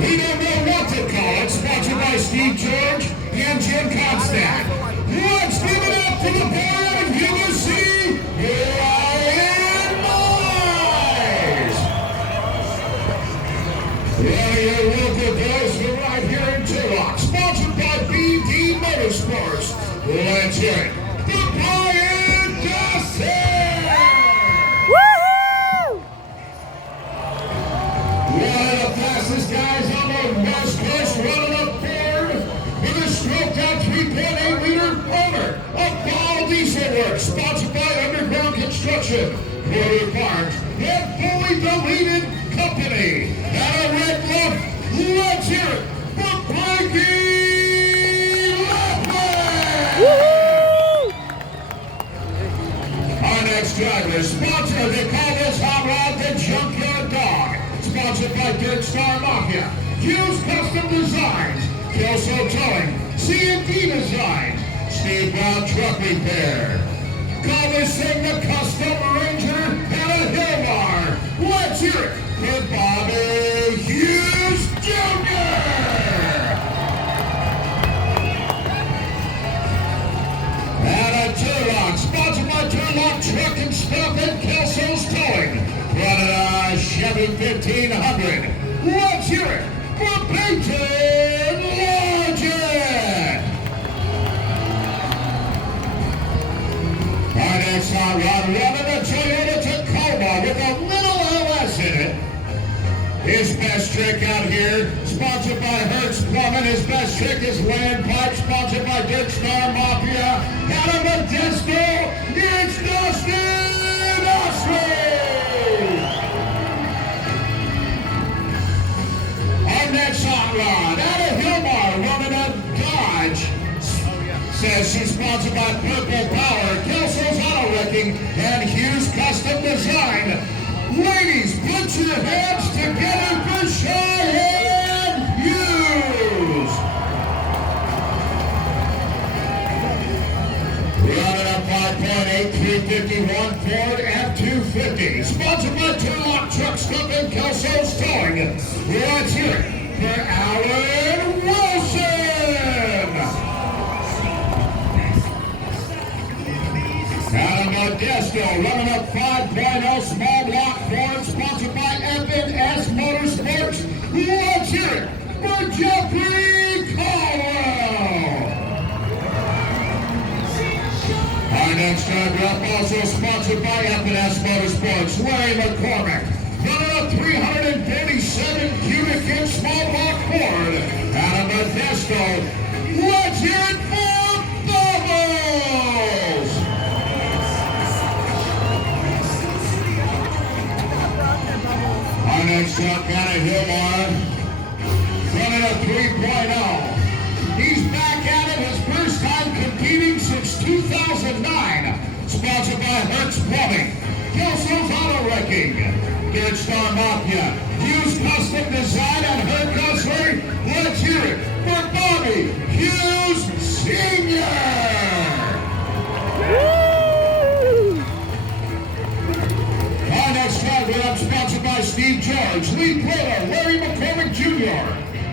We don't know what to call it. Sponsored by Steve George and Jim Constack. Let's give it up to the board of Yuba City, Ryan Noise! Yeah, your local boys from right here in Turlock. Sponsored by BD Motorsports. Let's hear it. The Brian Dawson! Woohoo! One of the fastest guys on the West Coast running up forward with a stroked out 3.8 liter motor. A Ball Diesel Works, sponsored by Underground Construction, Porter Farms, and fully deleted company. And a red glove, let's hear it for Blakey Leffler! Our next driver, sponsor, they call this hot rod the Junkyard Dog. Sponsored by Dirt Star Mafia, Hughes Custom Designs, Kelso Towing, C&D Designs, Steve Brown Truck Repair. Call this thing the Custom Ranger and a Hill Bar. Let's hear it for Bobby Hughes Jr. And a Turlock, sponsored by Turlock Truck and Stuff and Kelso's Towing. Running a Chevy 1500. Let's hear it for Peyton Lodgen. Our next hot rod running a Toyota Tacoma with a little LS in it. His best trick out here, sponsored by Hertz Plumbing. His best trick is land pipe, sponsored by Dirt Star Mafia. Out of Modesto, it's Dustin Osprey. Our next hot rod, out of Hillmar, running a Dodge. Says she's sponsored by Purple Power, Kelso's Auto Wrecking, and Hughes Custom Design. Ladies, put your hands together for Cheyenne Hughes. Running a 5.8 351 Ford F-250. Sponsored by Turlock Truck Stop and Kelso's Towing. Let's hear it for Alan Wilson. Out of Modesto, running up 5.0 small block Ford, sponsored by F&S Motorsports. Let's hear it for Jeffrey Caldwell. Our next driver up, also sponsored by F&S Motorsports, Larry McCormick. Running a 337 cubic inch small block Ford out of Modesto. Let's hear it for Bubbles! Our next truck out of Hillmar, running a 3.0. He's back at it, his first time competing since 2009. Sponsored by Hertz Plumbing, Kelso's Auto Wrecking, Dirt Star Mafia, Hughes Custom Design, and Herb Gosler. Let's hear it for Bobby Hughes Sr. Our next driver up, sponsored by Steve George, Lee Plato, Larry McCormick Jr.,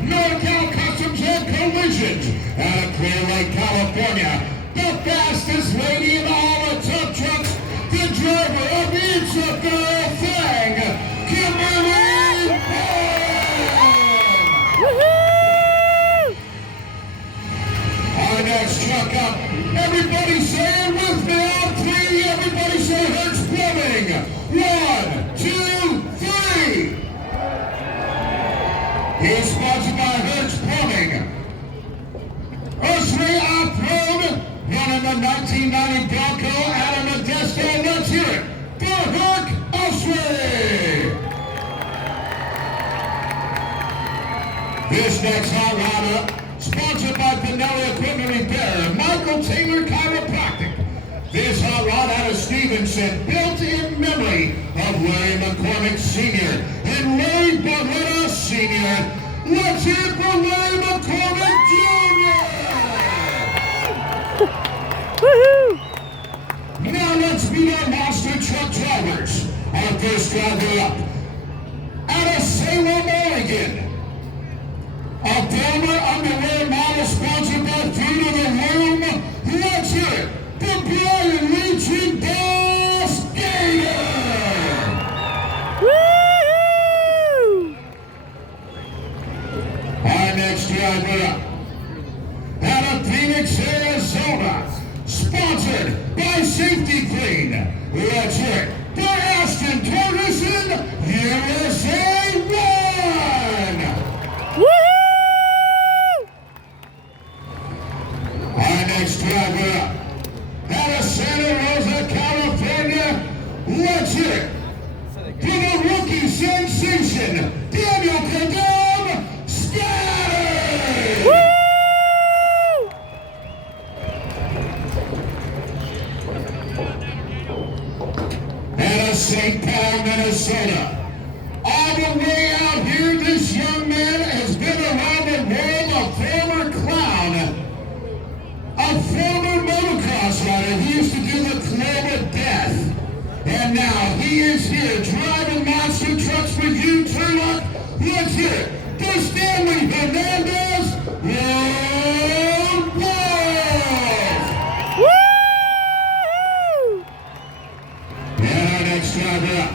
NorCal Customs and Collisions, out of Clear Lake, California. The fastest lady in all the tough trucks, the driver of It's a Girl Thing, Kimberly Woohoo! Our next truck up, everybody say it with me on three, everybody say Hertz Plumbing. 1, 2, 3. He's sponsored by Hertz Plumbing. Osprey Off-Road, running the 1990 Bronco out of Modesto. Let's hear it for Herc Osprey. This next hot rod up, sponsored by Pinelli Equipment Repair, Michael Taylor Chiropractic. This hot rod out of Stevenson, built in memory of Larry McCormick Sr. and Larry Barretta Sr. Let's hear it for Larry McCormick Jr. Woohoo! Now let's meet our monster truck drivers. Our first driver up, out of Salem, Oregon. sponsored by Food in the Room. Let's hear it for Brian Leachy Boss Gator. Woo! Our next driver up, out of Phoenix, Arizona, sponsored by Safety Clean. Let's hear it for Ashton Torgerson, USA 1. Woohoo! Our next driver up, out of Santa Rosa, California, let's hear it for the rookie sensation, Daniel Cadam Scatter. Woo! Out of St. Paul, Minnesota, all the way out here, this young man has been around the world, a former clown, a former motocross rider. He used to do the Club of Death. And now he is here driving monster trucks for you, Turlock. Let's hear it for Stanley Hernandez. Worldwide. Woo! And our next driver up,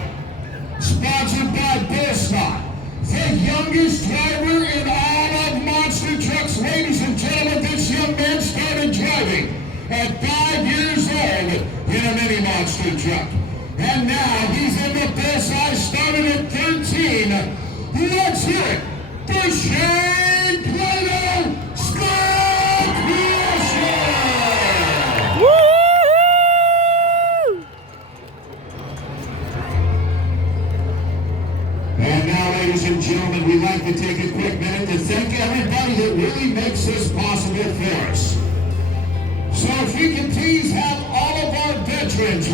sponsored by Bismarck, the youngest driver in all of monster trucks. Ladies and gentlemen, this young man started driving at 5 years old in a mini monster truck. And now he's in the best. I started at 13. Let's hear it for Shane Plato Scorpion. Woo! And now, ladies and gentlemen, we'd like to take a quick minute to thank everybody that really makes this possible for us. So if we can please have all of our veterans